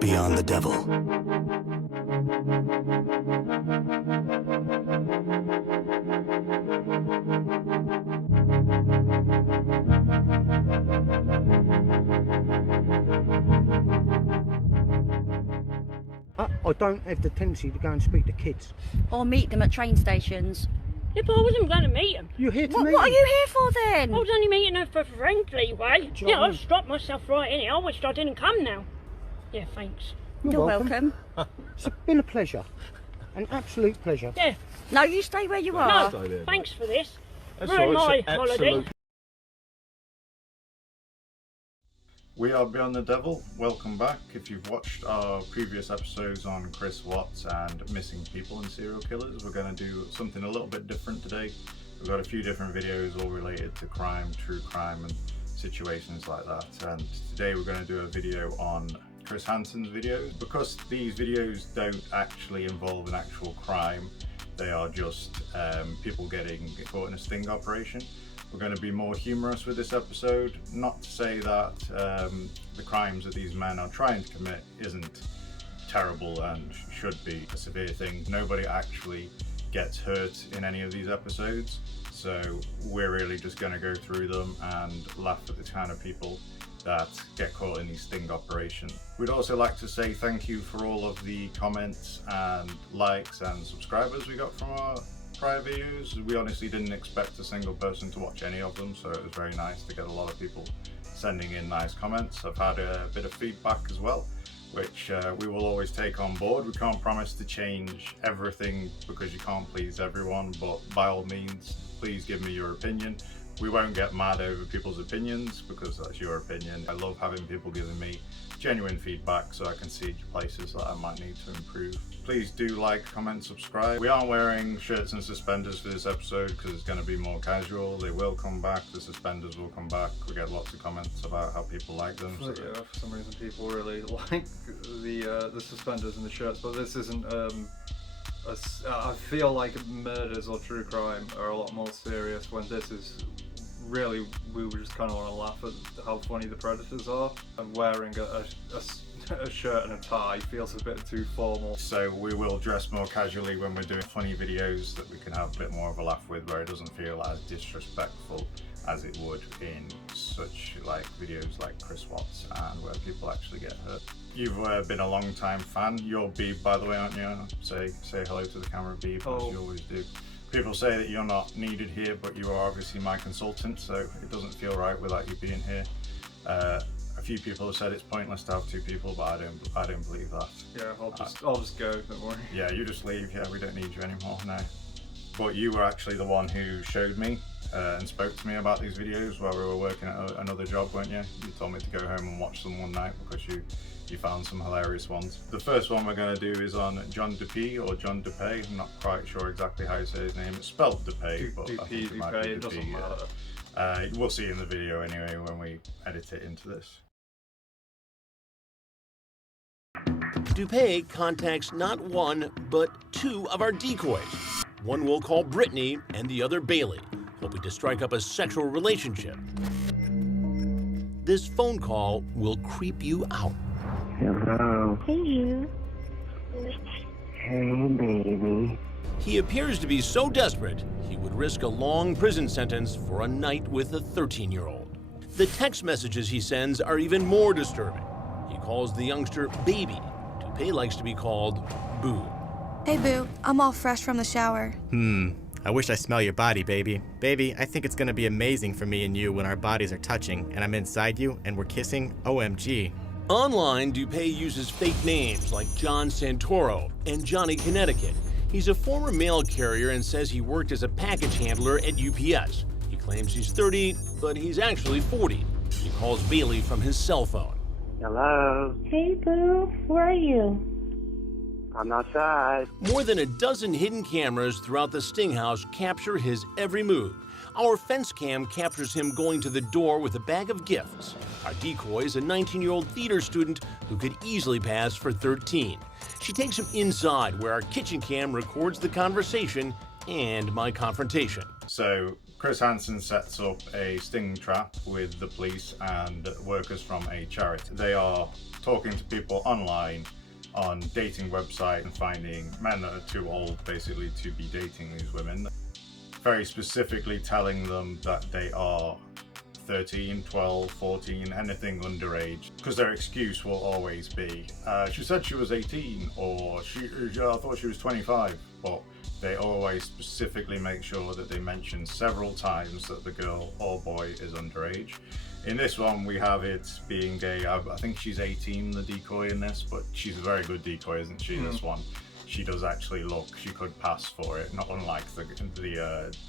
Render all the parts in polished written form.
Beyond the Devil. I don't have the tendency to go and speak to kids. Or meet them at train stations. Yeah, but I wasn't going to meet him. You're here to What meet are them. you here for then? I was only meeting her for a friendly way. John. Yeah, I've strapped myself right in it. I wished I didn't come now. Yeah, thanks. You're welcome. It's been a pleasure. An absolute pleasure. Yeah, No, you stay where you are. no, thanks for this. That's Ruined all my right, it's holiday. absolute- We are Beyond the Devil. Welcome back. If you've watched our previous episodes on Chris Watts and missing people and serial killers, we're going to do something a little bit different today. We've got a few different videos all related to crime, true crime and situations like that. And today we're going to do a video on Chris Hansen's videos. Because these videos don't actually involve an actual crime, they are just people getting caught in a sting operation. We're going to be more humorous with this episode. Not to say that the crimes that these men are trying to commit isn't terrible and should be a severe thing. Nobody actually gets hurt in any of these episodes, so we're really just going to go through them and laugh at the kind of people that get caught in these sting operations. We'd also like to say thank you for all of the comments and likes and subscribers we got from our prior videos. We honestly didn't expect a single person to watch any of them, so it was very nice to get a lot of people sending in nice comments. I've had a bit of feedback as well, which we will always take on board. We can't promise to change everything because you can't please everyone, but by all means, please give me your opinion. We won't get mad over people's opinions because that's your opinion. I love having people giving me genuine feedback so I can see places that I might need to improve. Please do like, comment, subscribe. We aren't wearing shirts and suspenders for this episode because it's going to be more casual. They will come back, the suspenders will come back. We get lots of comments about how people like them. So Yeah, for some reason people really like the suspenders and the shirts, but this isn't I feel like murders or true crime are a lot more serious when this is really, we just kind of want to laugh at how funny the predators are, and wearing a shirt and a tie feels a bit too formal. So we will dress more casually when we're doing funny videos that we can have a bit more of a laugh with, where it doesn't feel as disrespectful as it would in such like videos like Chris Watts and where people actually get hurt. You've been a long time fan. You're Beeb, by the way, aren't you? Say hello to the camera, Beeb, as you always do. People say that you're not needed here, but you are obviously my consultant, so it doesn't feel right without you being here. A few people have said it's pointless to have two people, but I don't believe that. Yeah, I'll just go, don't worry. Yeah, you just leave. Yeah, we don't need you anymore now. But you were actually the one who showed me and spoke to me about these videos while we were working at another job, weren't you? You told me to go home and watch them one night because you found some hilarious ones. The first one we're going to do is on John Dupee or John Dupee. I'm not quite sure exactly how you say his name. It's spelled Dupee, but I think it might be it doesn't Dupee. matter. We'll see in the video anyway when we edit it into this. Dupee contacts not one, but two of our decoys. One we'll call Brittany and the other Bailey, hoping to strike up a sexual relationship. This phone call will creep you out. Hello. Hey, you. Hey, baby. He appears to be so desperate, he would risk a long prison sentence for a night with a 13-year-old. The text messages he sends are even more disturbing. He calls the youngster Baby. Dupee likes to be called Boo. Hey, Boo. I'm all fresh from the shower. I wish I smell your body, baby. Baby, I think it's gonna be amazing for me and you when our bodies are touching and I'm inside you and we're kissing. OMG. Online, Dupee uses fake names like John Santoro and Johnny Connecticut. He's a former mail carrier and says he worked as a package handler at UPS. He claims he's 30, but he's actually 40. He calls Bailey from his cell phone. Hello. Hey, Boo. Where are you? I'm outside. More than a dozen hidden cameras throughout the Sting House capture his every move. Our fence cam captures him going to the door with a bag of gifts. Our decoy is a 19-year-old theater student who could easily pass for 13. She takes him inside where our kitchen cam records the conversation and my confrontation. So Chris Hansen sets up a sting trap with the police and workers from a charity. They are talking to people online on dating websites and finding men that are too old basically to be dating these women. Very specifically telling them that they are 13, 12, 14, anything underage, because their excuse will always be, she said she was 18, or I thought she was 25, but they always specifically make sure that they mention several times that the girl or boy is underage. In this one, we have it being I think she's 18, the decoy in this, but she's a very good decoy, isn't she, this one? She does actually look, she could pass for it, not unlike the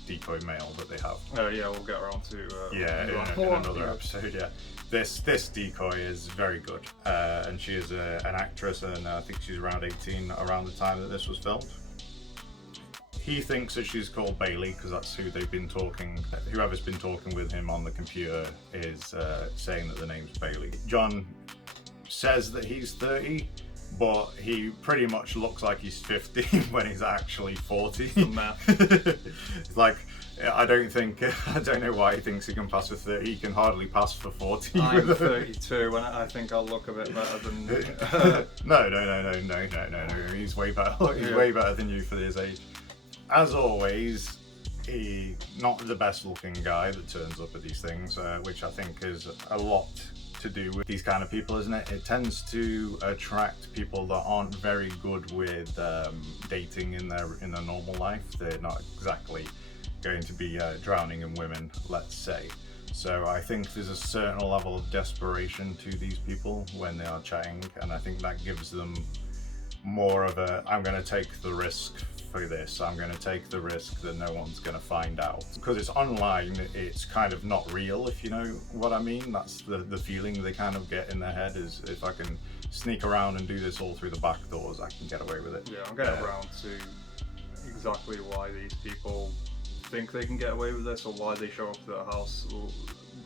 decoy male that they have. Yeah, we'll get around to in another episode, yeah. This decoy is very good, and she is an actress, and I think she's around 18 around the time that this was filmed. He thinks that she's called Bailey because that's who they've been talking. Whoever's been talking with him on the computer is saying that the name's Bailey. John says that he's 30, but he pretty much looks like he's 50 when he's actually 40. It's like, I don't know why he thinks he can pass for 30. He can hardly pass for 40. I'm 32, and I think I'll look a bit better than. No. He's way better. He's way better than you for his age. As always, he's not the best looking guy that turns up at these things, which I think is a lot to do with these kind of people, isn't it? It tends to attract people that aren't very good with dating in their normal life. They're not exactly going to be drowning in women, let's say. So I think there's a certain level of desperation to these people when they are chatting, and I think that gives them more of a, I'm going to take the risk for this, I'm going to take the risk that no one's going to find out. Because it's online, it's kind of not real, if you know what I mean. That's the feeling they kind of get in their head, is if I can sneak around and do this all through the back doors, I can get away with it. Yeah, I'm getting around to exactly why these people think they can get away with this, or why they show up to their house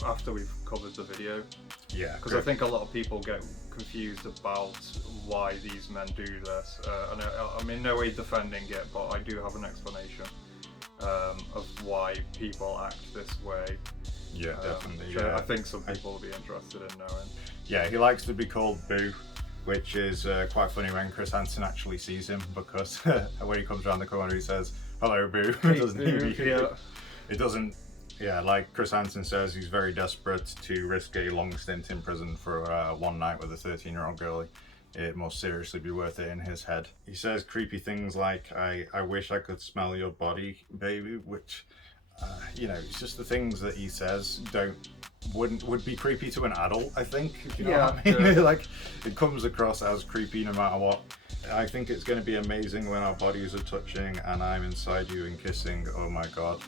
after we've covered the video. Yeah, because I think a lot of people get confused about why these men do this, and I'm in no way defending it, but I do have an explanation of why people act this way. Yeah, definitely. Yeah. I think some people will be interested in knowing. Yeah, he likes to be called Boo, which is quite funny when Chris Hansen actually sees him, because when he comes around the corner he says, "Hello, Boo." It doesn't. Yeah, like Chris Hansen says, he's very desperate to risk a long stint in prison for one night with a 13-year-old girl. It must seriously be worth it in his head. He says creepy things like, I wish I could smell your body, baby, which, it's just the things that he says would be creepy to an adult, I think, if you know what I mean. Like, it comes across as creepy no matter what. I think it's going to be amazing when our bodies are touching and I'm inside you and kissing. Oh my god.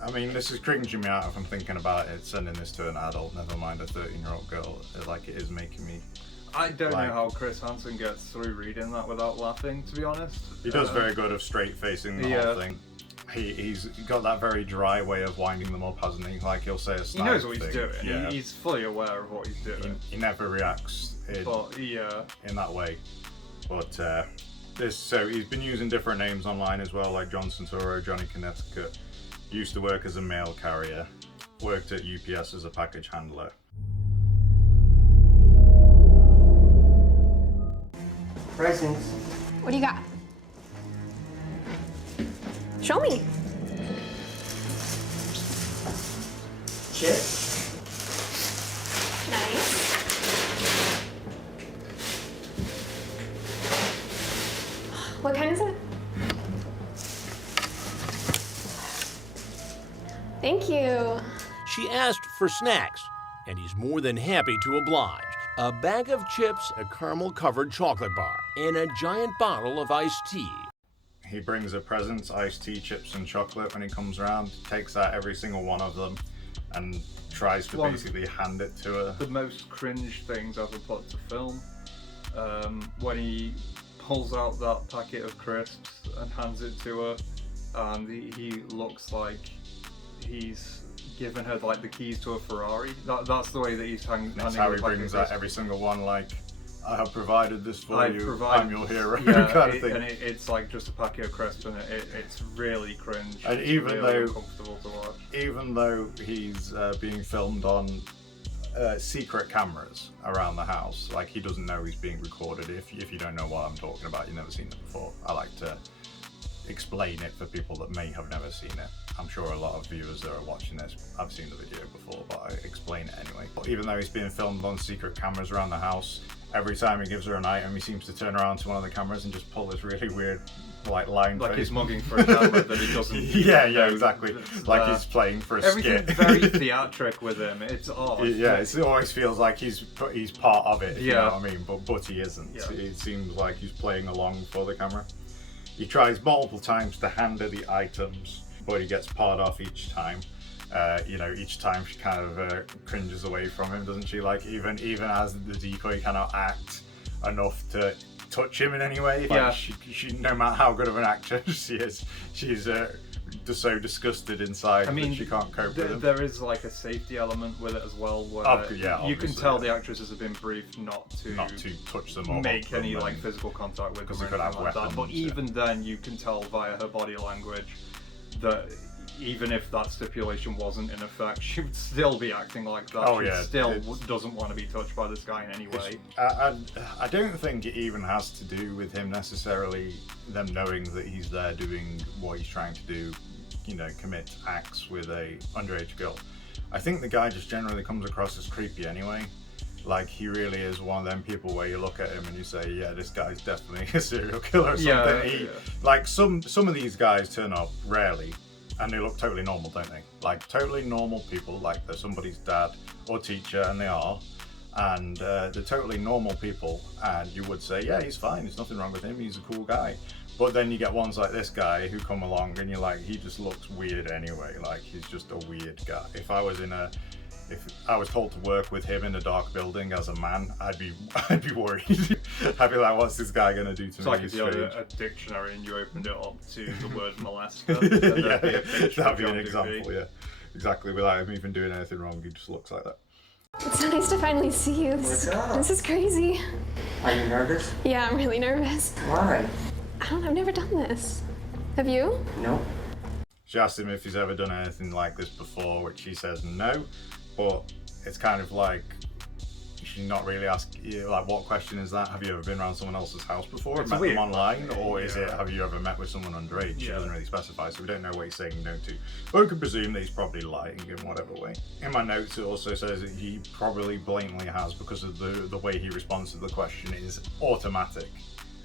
I mean, this is cringing me out if I'm thinking about it, sending this to an adult, never mind a 13-year-old girl. Like, it is making me... I don't know how Chris Hansen gets through reading that without laughing, to be honest. He does very good of straight-facing the whole thing. He's got that very dry way of winding them up, hasn't he? Like, he'll say a snide He knows what thing. he's doing. Yeah. He's fully aware of what he's doing. He never reacts in that way. But... So he's been using different names online as well, like John Santoro, Johnny Connecticut. Used to work as a mail carrier, worked at UPS as a package handler. Presents. What do you got? Show me. Chips. Nice. What kind is it? Thank you. She asked for snacks, and he's more than happy to oblige. A bag of chips, a caramel-covered chocolate bar, and a giant bottle of iced tea. He brings her presents, iced tea, chips, and chocolate when he comes around, takes out every single one of them, and tries to basically hand it to her. The most cringe things ever put to film, when he pulls out that packet of crisps and hands it to her, and he looks like he's given her like the keys to a Ferrari. That's the way that he's handing. That's how he brings out every single one. Like, I have provided this for you. I'm your hero, yeah, kind of thing. And it's like just a packet of crisps, and it's really cringe. And it's even really though, uncomfortable to watch. even though he's being filmed on secret cameras around the house, like he doesn't know he's being recorded. If you don't know what I'm talking about, you've never seen it before. I like to explain it for people that may have never seen it. I'm sure a lot of viewers that are watching this have seen the video before, but I explain it anyway. Even though he's being filmed on secret cameras around the house, every time he gives her an item, he seems to turn around to one of the cameras and just pull this really weird, like, line Like face. he's mugging for a camera that he doesn't. Yeah, exactly. Like he's playing for a Everything's skit. very theatric with him. It's odd. Yeah, it always feels like he's part of it. If you know Yeah. what I mean, but he isn't. Yeah. It seems like he's playing along for the camera. He tries multiple times to hand her the items, but he gets pawed off each time. Each time she kind of cringes away from him, doesn't she? Like even as the decoy cannot act enough to touch him in any way. Like, yeah. She, no matter how good of an actor she is, she's just so disgusted inside that she can't cope with him. There is like a safety element with it as well, where you can tell the actresses have been briefed not to touch them or make any like physical contact with them or could have anything like that. weapons, But even then, you can tell via her body language that even if that stipulation wasn't in effect, she would still be acting like that. She still doesn't want to be touched by this guy in any way. I don't think it even has to do with him necessarily, them knowing that he's there doing what he's trying to do, commit acts with a underage girl. I think the guy just generally comes across as creepy anyway. Like, he really is one of them people where you look at him and you say, yeah, this guy's definitely a serial killer or something. Like, some of these guys turn up rarely, and they look totally normal, don't they? Like, totally normal people, like they're somebody's dad or teacher, and they are. And they're totally normal people, and you would say, yeah, he's fine, there's nothing wrong with him, he's a cool guy. But then you get ones like this guy who come along and you're like, he just looks weird anyway, like he's just a weird guy. If I was told to work with him in a dark building as a man, I'd be worried. I'd be like, what's this guy gonna do to me? It's like if you had a dictionary and you opened it up to the word molester. That'd be an example, yeah. Exactly, without him even doing anything wrong, he just looks like that. It's so nice to finally see you. This is crazy. Are you nervous? Yeah, I'm really nervous. Why? I don't know, I've never done this. Have you? No. She asked him if he's ever done anything like this before, which he says no. But it's kind of like, she's not really asking, like, what question is that? Have you ever been around someone else's house before and met them online? Or is it, have you ever met with someone underage? She doesn't really specify, so we don't know what he's saying no to. But we can presume that he's probably lying in whatever way. In my notes, it also says that he probably blatantly has, because of the way he responds to the question is automatic.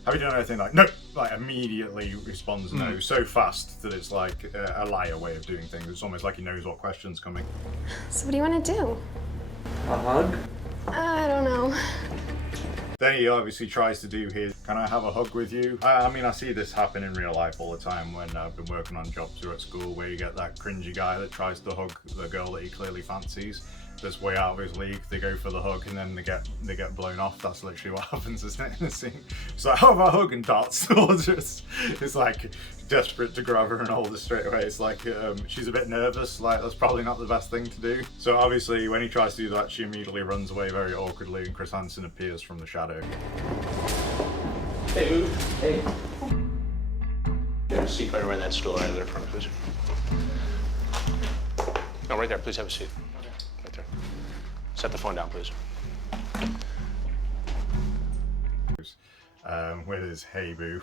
Have you done anything like, no, like immediately responds no, so fast that it's like a liar way of doing things. It's almost like he knows what question's coming. So what do you want to do? A hug? I don't know. Then he obviously tries to do his, can I have a hug with you? I mean, I see this happen in real life all the time when I've been working on jobs or at school, where you get that cringy guy that tries to hug the girl that he clearly fancies. That's way out of his league. They go for the hug and then they get blown off. That's literally what happens, isn't it, in the scene? It's like, how about a hug, and darts towards her. It's like desperate to grab her and hold her straight away. It's like she's a bit nervous, like that's probably not the best thing to do. So obviously when he tries to do that, she immediately runs away very awkwardly, and Chris Hansen appears from the shadow. Hey, Boo. Hey. Have a seat right over in that stool right there in front, please. No, right there. Please have a seat. Right there. Set the phone down, please. With his hey boo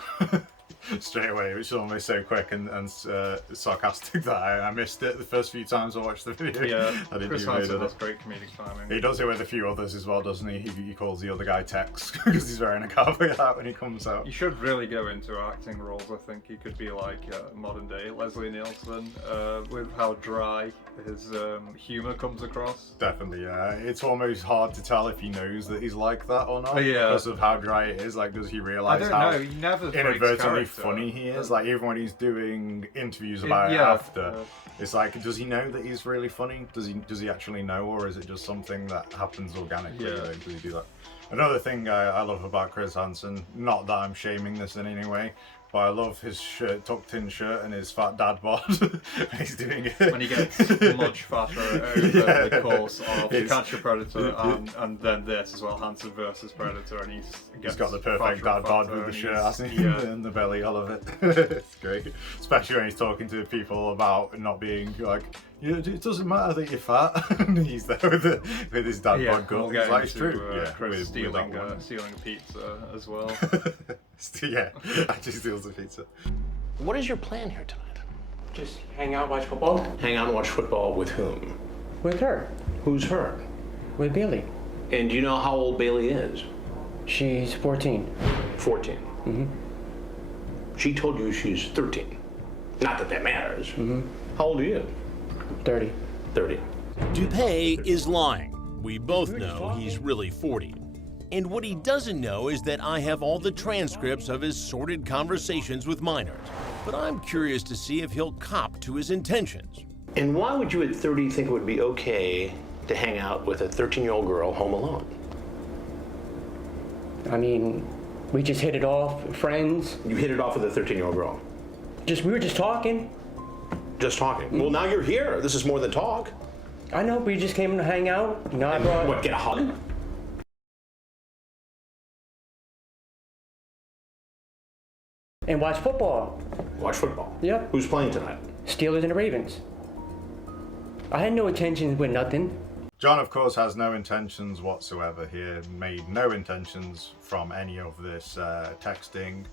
straight away, which is almost so quick and sarcastic that I missed it the first few times I watched the video. Yeah, I didn't Chris even Hansen know does great comedic timing. He does it with a few others as well, doesn't he? He calls the other guy Tex because he's wearing a cowboy hat when he comes out. You should really go into acting roles. I think he could be like modern day Leslie Nielsen, with how dry his humour comes across. Definitely, yeah. It's almost hard to tell if he knows that he's like that or not, Yeah. because of how dry it is. Like, does he realise I don't how know. He never inadvertently funny he is? Like, even when he's doing interviews about it after, it's like, does he know that he's really funny? Does he actually know, or is it just something that happens organically? Yeah. Does he do that? Another thing I love about Chris Hansen, not that I'm shaming this in any way, But I love his shirt, tucked in shirt and his fat dad bod. He's doing it. When he gets much fatter over the course of To Catch a Predator and then this as well, Hansen versus Predator, and he's got the perfect dad bod with the shirt, hasn't he? Yeah. And the belly, I love it. It's great. Especially when he's talking to people about not being like, it doesn't matter that you're fat. And he's there with his dad bod gun. We'll get It's like, it's into, true. Chris stealing a pizza as well. Yeah, actually steals the pizza. What is your plan here tonight? Just hang out, watch football. Hang out and watch football with whom? With her. Who's her? With Bailey. And do you know how old Bailey is? She's 14. 14. Mm-hmm. She told you she's 13. Not that that matters. Mm-hmm. How old are you? 30. 30. Dupee is lying. We both know he's really 40. And what he doesn't know is that I have all the transcripts of his sordid conversations with minors. But I'm curious to see if he'll cop to his intentions. And why would you at 30 think it would be okay to hang out with a 13-year-old girl home alone? I mean, we just hit it off, friends. You hit it off with a 13-year-old girl? We were just talking. Just talking? Well, now you're here. This is more than talk. I know, we just came to hang out. You know, I brought... What, get a hug? And watch football. Watch football? Yep. Who's playing tonight? Steelers and the Ravens. I had no intentions with nothing. John, of course, has no intentions whatsoever here. Made no intentions from any of this texting,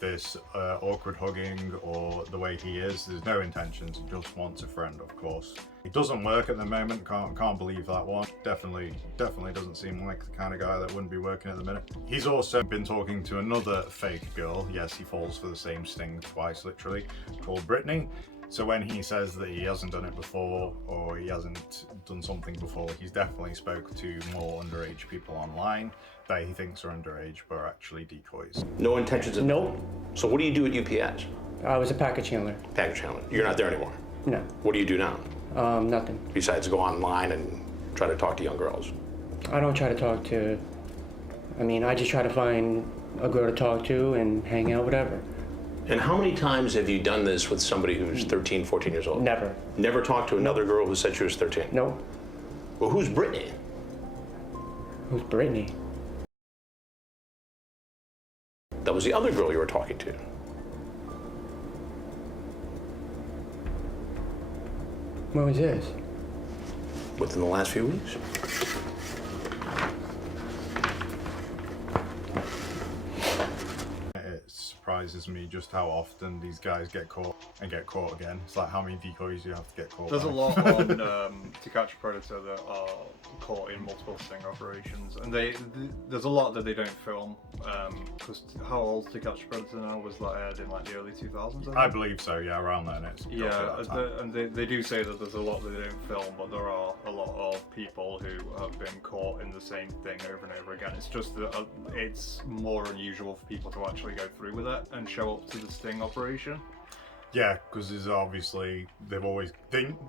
this awkward hugging, or the way he is. There's no intentions. He just wants a friend, of course. It doesn't work at the moment. Can't believe that one. Definitely doesn't seem like the kind of guy that wouldn't be working at the minute. He's also been talking to another fake girl. Yes, he falls for the same sting twice, literally, called Brittany. So when he says that he hasn't done it before, or he hasn't done something before, he's definitely spoke to more underage people online that he thinks are underage, but are actually decoys. No intentions of... Nope. So what do you do at UPS? I was a package handler. Package handler. You're not there anymore? No. What do you do now? Nothing. Besides go online and try to talk to young girls? I don't try to talk to... I mean, I just try to find a girl to talk to and hang out, whatever. And how many times have you done this with somebody who's 13, 14 years old? Never. Never talked to another girl who said she was 13? No. Well, who's Brittany? Who's Brittany? That was the other girl you were talking to. When was this? Within the last few weeks. It surprises me just how often these guys get caught and get caught again. It's like how many decoys you have to get caught. There's by. a lot on To Catch a Predator that are caught in multiple sting operations, and there's a lot that they don't film. Because how old To Catch a Predator now was that aired in like the early 2000s? I believe so. Yeah, around then. And they do say that there's a lot that they don't film, but there are a lot of people who have been caught in the same thing over and over again. It's just that it's more unusual for people to actually go through with it and show up to the sting operation. Yeah, because there's obviously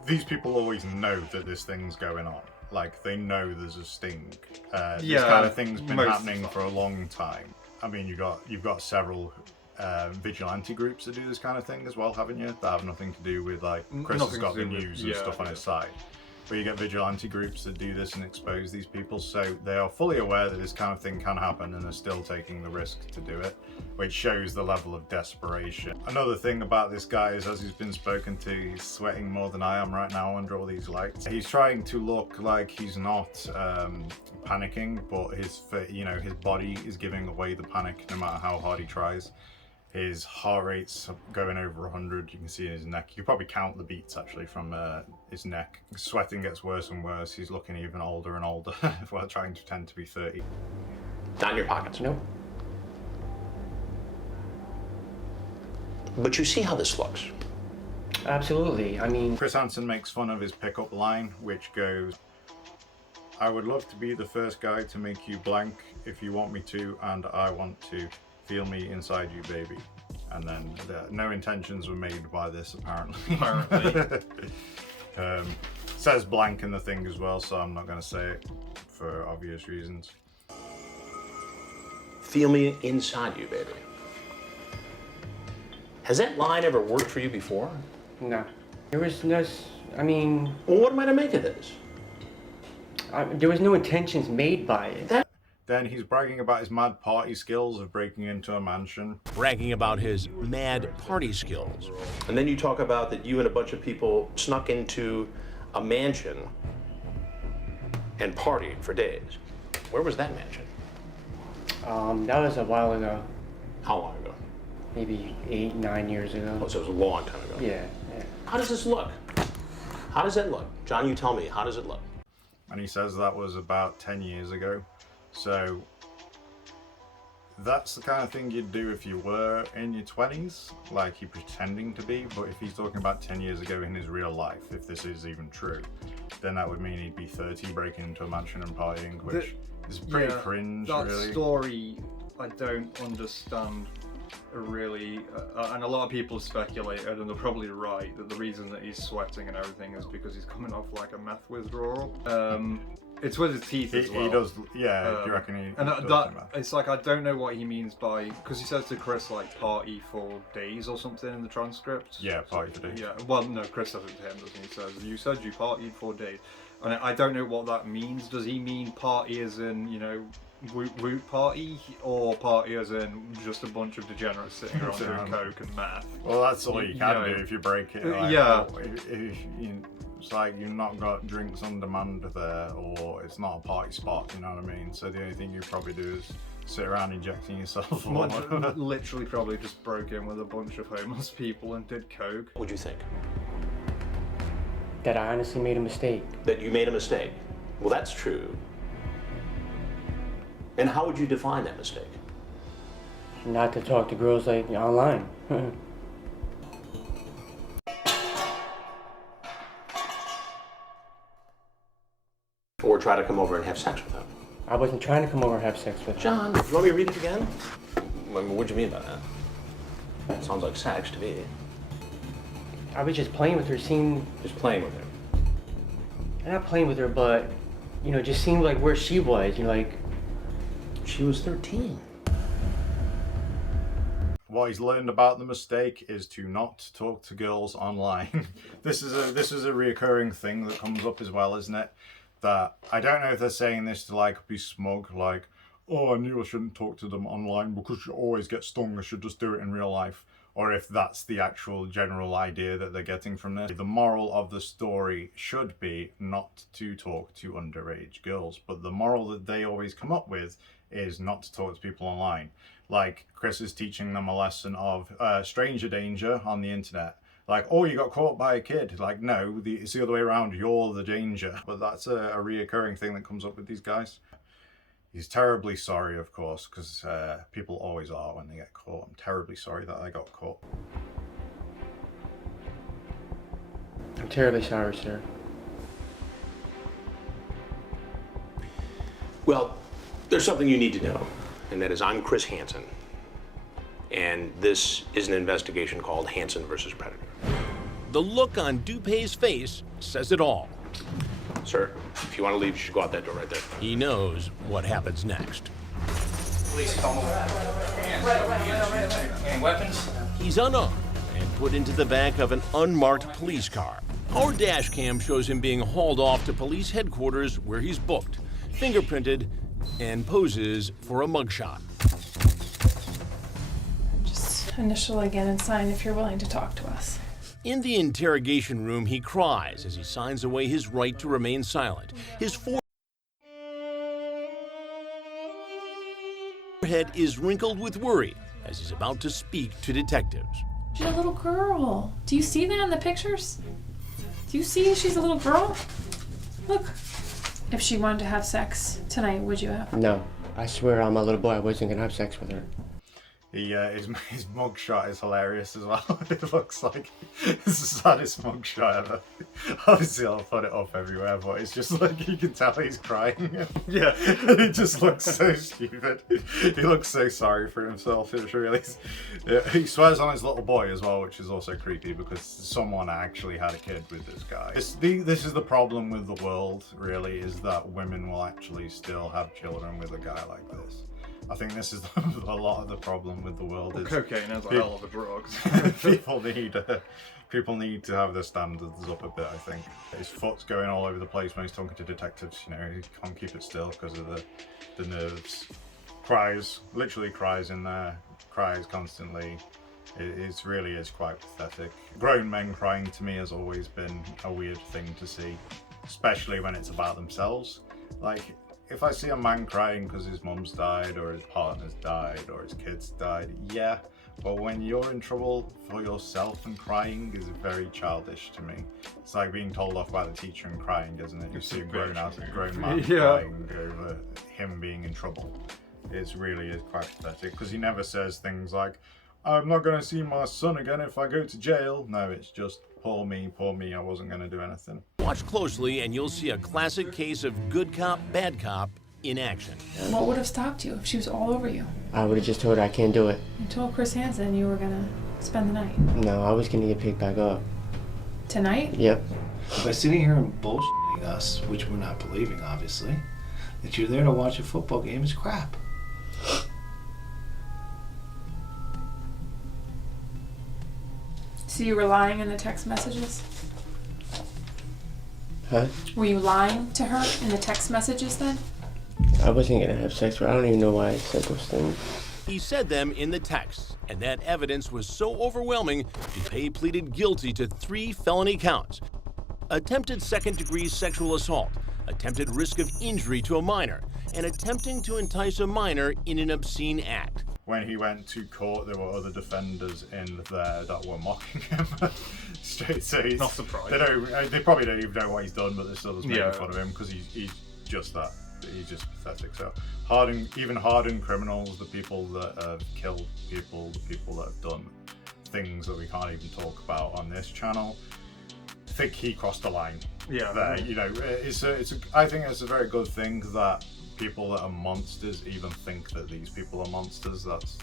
these people always know that this thing's going on. Like they know there's a sting. This kind of thing's been happening for a long time. I mean, you've got several vigilante groups that do this kind of thing as well, haven't you? That have nothing to do with like Chris has got the news and stuff on his side. But you get vigilante groups that do this and expose these people, so they are fully aware that this kind of thing can happen and are still taking the risk to do it, which shows the level of desperation. Another thing about this guy is, as he's been spoken to, he's sweating more than I am right now under all these lights. He's trying to look like he's not panicking, but his body is giving away the panic no matter how hard he tries. His heart rate's going over 100. You can see in his neck. You can probably count the beats actually from his neck. His sweating gets worse and worse. He's looking even older and older while trying to pretend to be 30. Not in your pockets? No. But you see how this looks. Absolutely. I mean... Chris Hansen makes fun of his pickup line, which goes, "I would love to be the first guy to make you blank if you want me to, and I want to. Feel me inside you, baby." And then no intentions were made by this, apparently. Says blank in the thing as well, so I'm not going to say it for obvious reasons. Feel me inside you, baby. Has that line ever worked for you before? No. There was no, I mean... Well, what am I to make of this? There was no intentions made by it. Then he's bragging about his mad party skills of breaking into a mansion. Bragging about his mad party skills. And then you talk about that you and a bunch of people snuck into a mansion and partied for days. Where was that mansion? That was a while ago. How long ago? Maybe 8, 9 years ago. Oh, so it was a long time ago. Yeah. How does this look? How does that look? John, you tell me, how does it look? And he says that was about 10 years ago. So that's the kind of thing you'd do if you were in your 20s, like you're pretending to be. But if he's talking about 10 years ago in his real life, if this is even true, then that would mean he'd be 30 breaking into a mansion and partying, which is pretty cringe, that really. Story, I don't understand really, and a lot of people speculated, and they're probably right, that the reason that he's sweating and everything is because he's coming off like a meth withdrawal. It's with his teeth as well. He does, yeah, you reckon he and does that, that? it's like, I don't know what he means by, because he says to Chris, like, party for days or something in the transcript. Yeah, party for days. Yeah, well, no, Chris says it to him, doesn't he? He says, you said you partied for days. And I don't know what that means. Does he mean party as in, you know, woot party, or party as in just a bunch of degenerates sitting around doing coke and meth? Well, that's all you can do if you break it. Like, yeah. It's like you've not got drinks on demand there, or it's not a party spot, you know what I mean? So the only thing you probably do is sit around injecting yourself. Literally probably just broke in with a bunch of homeless people and did coke. What'd you think? That I honestly made a mistake. That you made a mistake? Well, that's true. And how would you define that mistake? Not to talk to girls like online. Or try to come over and have sex with them? I wasn't trying to come over and have sex with her. John, you want me to read it again? What do you mean by that? That sounds like sex to me. I was just playing with her, Just playing with her? Not playing with her, but, you know, just seeing like where she was, you know, like... She was 13. What he's learned about the mistake is to not talk to girls online. This is a reoccurring thing that comes up as well, isn't it? That I don't know if they're saying this to like be smug, like, oh, I knew I shouldn't talk to them online because you always get stung, I should just do it in real life. Or if that's the actual general idea that they're getting from this. The moral of the story should be not to talk to underage girls, but the moral that they always come up with is not to talk to people online. Like, Chris is teaching them a lesson of stranger danger on the internet. Like, oh, you got caught by a kid. Like, no, it's the other way around. You're the danger. But that's a reoccurring thing that comes up with these guys. He's terribly sorry, of course, because people always are when they get caught. I'm terribly sorry that I got caught. I'm terribly sorry, sir. Well, there's something you need to know, and that is I'm Chris Hansen, and this is an investigation called Hansen versus Predator. The look on Dupee's face says it all. Sir, if you want to leave, you should go out that door right there. He knows what happens next. Police, come over. Any weapons? He's unarmed and put into the back of an unmarked police car. Our dash cam shows him being hauled off to police headquarters where he's booked, fingerprinted, and poses for a mugshot. Just initial again and sign if you're willing to talk to us. In the interrogation room, he cries as he signs away his right to remain silent. His forehead is wrinkled with worry as he's about to speak to detectives. She's a little girl. Do you see that in the pictures? Do you see she's a little girl? Look. If she wanted to have sex tonight, would you have? No. I swear on my little boy I wasn't gonna have sex with her. His mugshot is hilarious as well. It looks like it's the saddest mugshot ever. Obviously, I'll put it up everywhere, but it's just like you can tell he's crying. Yeah, it just looks so stupid. He looks so sorry for himself. It's really. He swears on his little boy as well, which is also creepy because someone actually had a kid with this guy. This is the problem with the world, really, is that women will actually still have children with a guy like this. I think this is a lot of the problem with the world. Well, is cocaine is a hell of a drug. People need to have their standards up a bit, I think. His foot's going all over the place when he's talking to detectives, you know, he can't keep it still because of the nerves. Cries, literally cries in there, cries constantly. It really is quite pathetic. Grown men crying to me has always been a weird thing to see, especially when it's about themselves. Like, if I see a man crying because his mum's died or his partner's died or his kids died, yeah, but when you're in trouble for yourself and crying is very childish to me. It's like being told off by the teacher and crying, isn't it? You see a grown man crying over him being in trouble. It really is quite pathetic because he never says things like, I'm not going to see my son again if I go to jail. No, it's just, poor me, I wasn't going to do anything. Watch closely and you'll see a classic case of good cop, bad cop in action. What would have stopped you if she was all over you? I would have just told her I can't do it. You told Chris Hansen you were gonna spend the night. No, I was gonna get picked back up. Tonight? Yep. By sitting here and bullshitting us, which we're not believing, obviously, that you're there to watch a football game is crap. So you were lying in the text messages? Huh? Were you lying to her in the text messages then? I wasn't gonna have sex with her. I don't even know why I said those things. He said them in the text, and that evidence was so overwhelming, Dupee pleaded guilty to 3 felony counts. Attempted second-degree sexual assault, attempted risk of injury to a minor, and attempting to entice a minor in an obscene act. When he went to court, there were other defenders in there that were mocking him. Straight, so he's not surprised. They probably don't even know what he's done, but they're still just making fun of him because he's just that. He's just pathetic. So even hardened criminals, the people that have killed people, the people that have done things that we can't even talk about on this channel, I think he crossed the line. Yeah. There, you know, I think it's a very good thing that people that are monsters even think that these people are monsters. That's,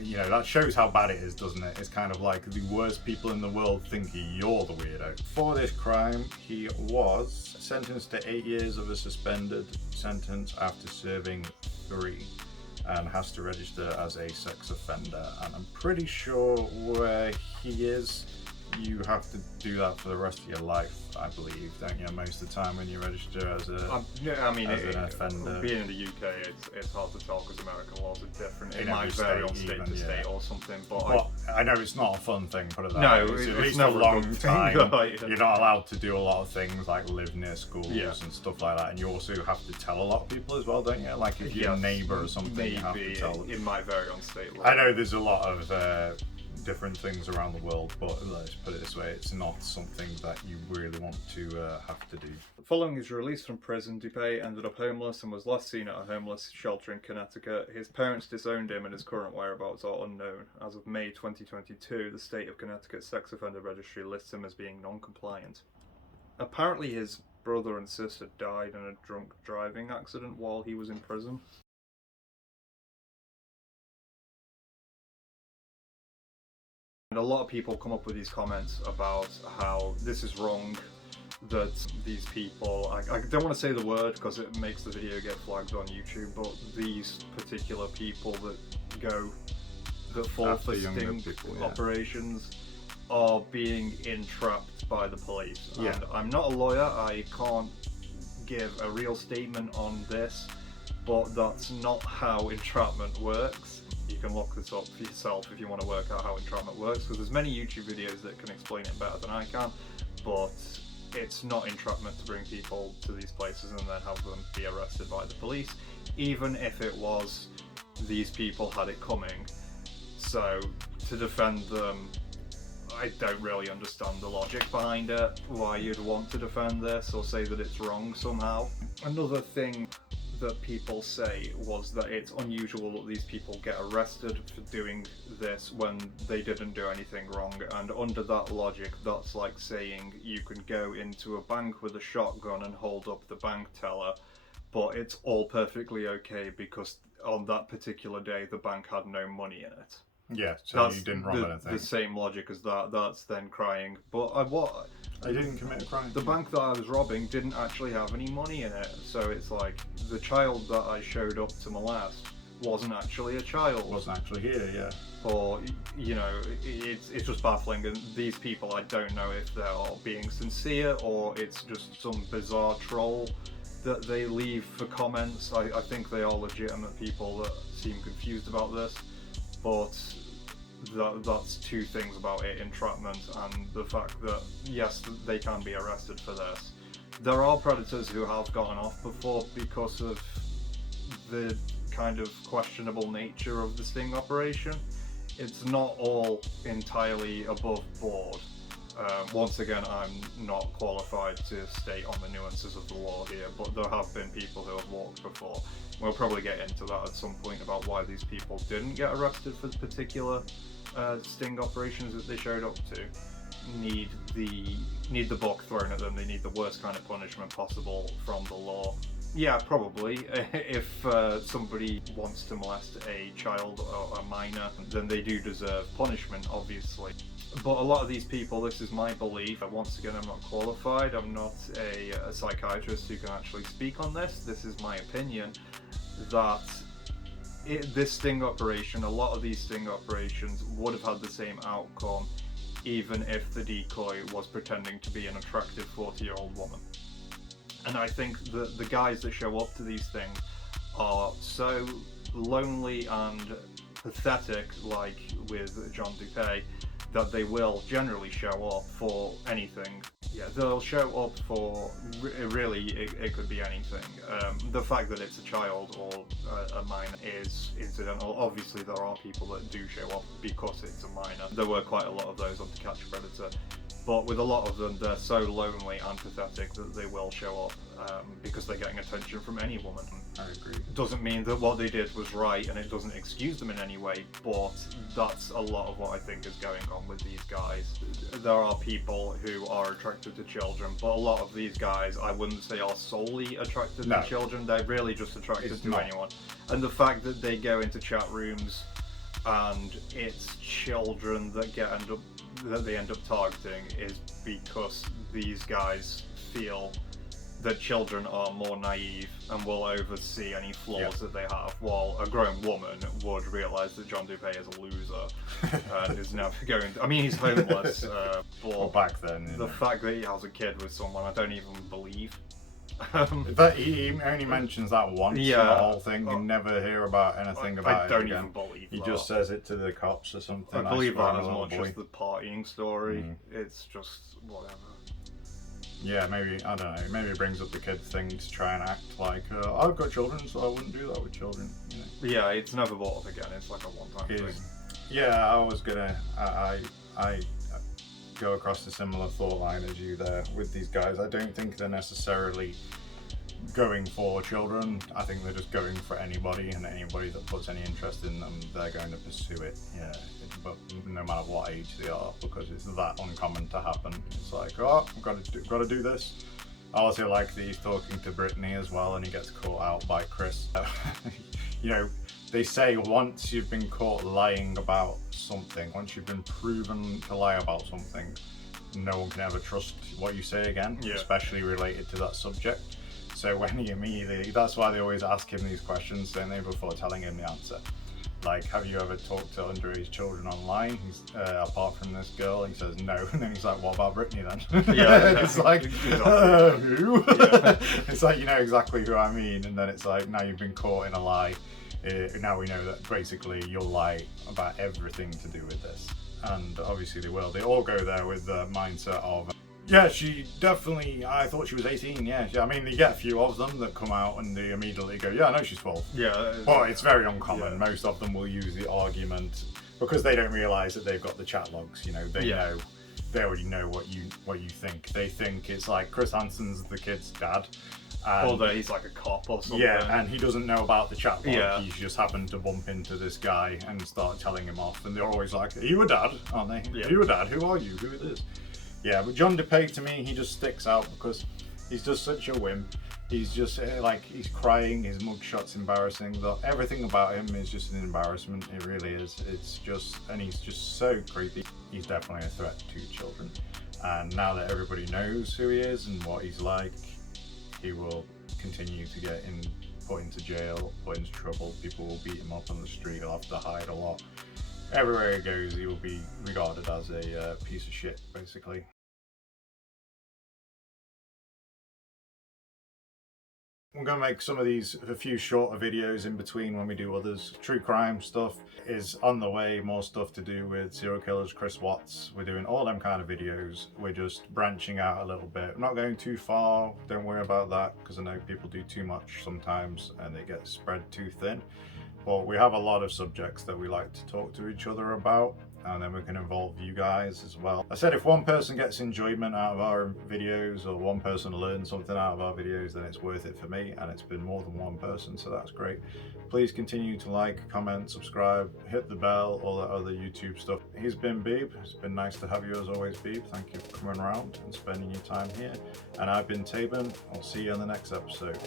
you know, that shows how bad it is, doesn't it? It's kind of like the worst people in the world think you're the weirdo. For this crime, he was sentenced to 8 years of a suspended sentence after serving 3, and has to register as a sex offender. And I'm pretty sure where he is, you have to do that for the rest of your life, I believe, don't you? Most of the time when you register as an offender. Being in the UK, it's hard to tell because American laws are different. It might vary on state to state or something, but I know it's not a fun thing, put it that way. It's at least never a long time. Right. You're not allowed to do a lot of things like live near schools and stuff like that, and you also have to tell a lot of people as well, don't you? Like if you're a neighbour or something, you have to tell them. It might vary on state law. I know there's a lot of different things around the world, but let's put it this way, it's not something that you really want to have to do. Following his release from prison, Dupee ended up homeless and was last seen at a homeless shelter in Connecticut. His parents disowned him and his current whereabouts are unknown. As of May 2022, the state of Connecticut sex offender registry lists him as being non-compliant. Apparently his brother and sister died in a drunk driving accident while he was in prison. And a lot of people come up with these comments about how this is wrong, that these people, I don't want to say the word because it makes the video get flagged on YouTube, but these particular people that fall for sting operations are being entrapped by the police. Yeah. And I'm not a lawyer, I can't give a real statement on this, but that's not how entrapment works. You can look this up for yourself if you want to work out how entrapment works, because there's many YouTube videos that can explain it better than I can, but it's not entrapment to bring people to these places and then have them be arrested by the police, even if it was these people had it coming. So to defend them, I don't really understand the logic behind it, why you'd want to defend this or say that it's wrong somehow. Another thing that people say was that it's unusual that these people get arrested for doing this when they didn't do anything wrong, and under that logic that's like saying you can go into a bank with a shotgun and hold up the bank teller, but it's all perfectly okay because on that particular day the bank had no money in it. Yeah, so that's you didn't rob anything. The same logic as that. That's then crying. But I didn't commit a crime. The bank that I was robbing didn't actually have any money in it. So it's like the child that I showed up to molest wasn't actually a child. Wasn't actually here, yeah. Or, you know, it's just baffling, and these people, I don't know if they're being sincere or it's just some bizarre troll that they leave for comments. I think they are legitimate people that seem confused about this, but that's two things about it: entrapment and the fact that, yes, they can be arrested for this. There are predators who have gotten off before because of the kind of questionable nature of the sting operation. It's not all entirely above board. Once again, I'm not qualified to state on the nuances of the law here, but there have been people who have walked before. We'll probably get into that at some point about why these people didn't get arrested for the particular sting operations that they showed up to. Need the book thrown at them. They need the worst kind of punishment possible from the law. Yeah, probably. If somebody wants to molest a child or a minor, then they do deserve punishment, obviously. But a lot of these people, this is my belief, once again, I'm not qualified, I'm not a psychiatrist who can actually speak on this. This is my opinion, that this sting operation, a lot of these sting operations would have had the same outcome even if the decoy was pretending to be an attractive 40-year-old woman. And I think that the guys that show up to these things are so lonely and pathetic, like with John Dupee, that they will generally show up for anything. Yeah, they'll show up for, really, it could be anything. The fact that it's a child or a minor is incidental. Obviously there are people that do show up because it's a minor. There were quite a lot of those on To Catch a Predator. But with a lot of them, they're so lonely and pathetic that they will show up because they're getting attention from any woman. I agree. Doesn't mean that what they did was right, and it doesn't excuse them in any way, but that's a lot of what I think is going on with these guys. There are people who are attracted to children, but a lot of these guys, I wouldn't say are solely attracted to children. They're really just attracted to anyone. And the fact that they go into chat rooms and it's children that they end up targeting is because these guys feel that children are more naive and will oversee any flaws that they have, while a grown woman would realise that John Dupee is a loser and is never going to, I mean, he's homeless, but well, back then, the fact that he has a kid with someone I don't even believe. But he only mentions that once in the whole thing. You never hear about anything about it I don't again. even believe He that. just says it to the cops or something. I believe that as much much as the partying story. It's just whatever. Yeah, maybe, I don't know, maybe it brings up the kid thing to try and act like, I've got children, so I wouldn't do that with children, you know. Yeah, it's never brought up again, it's like a one-time thing. Yeah, I was gonna, I go across a similar thought line as you there with these guys. I don't think they're necessarily going for children. I think they're just going for anybody, and anybody that puts any interest in them, they're going to pursue it. Yeah, but no matter what age they are, because it's that uncommon to happen. It's like, oh, I've got to do this. I also like that he's talking to Brittany as well, and he gets caught out by Chris. You know, they say once you've been caught lying about something, once you've been proven to lie about something, no one can ever trust what you say again, especially related to that subject. So when he immediately, that's why they always ask him these questions, don't they, before telling him the answer. Like, have you ever talked to underage children online? He's, apart from this girl, he says no. And then he's like, what about Brittany then? Yeah, it's like, who? Yeah. It's like, you know exactly who I mean. And then it's like, now you've been caught in a lie. Now we know that basically you'll lie about everything to do with this. And obviously they will. They all go there with the mindset of, yeah, she definitely, I thought she was 18, yeah. I mean, you get a few of them that come out and they immediately go, yeah, I know she's 12. Yeah. But it's very uncommon. Yeah. Most of them will use the argument because they don't realise that they've got the chat logs, you know, they know, they already know what you think. They think it's like Chris Hansen's the kid's dad. Although he's like a cop or something. Yeah, and he doesn't know about the chat log. Yeah. He's just happened to bump into this guy and start telling him off. And they're always like, are you a dad? Aren't they? Yeah. Are you a dad? Who are you? Who it is? Yeah, but John Dupee, to me, he just sticks out because he's just such a wimp. He's just like, he's crying, his mugshot's embarrassing. Everything about him is just an embarrassment, it really is. It's just, and he's just so creepy. He's definitely a threat to children. And now that everybody knows who he is and what he's like, he will continue to get put into jail, put into trouble. People will beat him up on the street, he'll have to hide a lot. Everywhere he goes, he will be regarded as a piece of shit, basically. I'm going to make some of these, a few shorter videos in between when we do others. True crime stuff is on the way, more stuff to do with serial killers, Chris Watts. We're doing all them kind of videos. We're just branching out a little bit. I'm not going too far, don't worry about that, because I know people do too much sometimes and it gets spread too thin. But we have a lot of subjects that we like to talk to each other about, and then we can involve you guys as well. I said if one person gets enjoyment out of our videos, or one person learns something out of our videos, then it's worth it for me, and it's been more than one person, so that's great. Please continue to like, comment, subscribe, hit the bell, all that other YouTube stuff. He's been Beeb. It's been nice to have you as always, Beeb. Thank you for coming around and spending your time here. And I've been Taban. I'll see you in the next episode.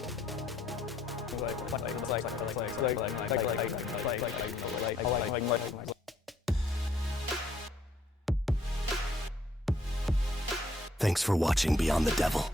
Thanks for watching Beyond the Devil.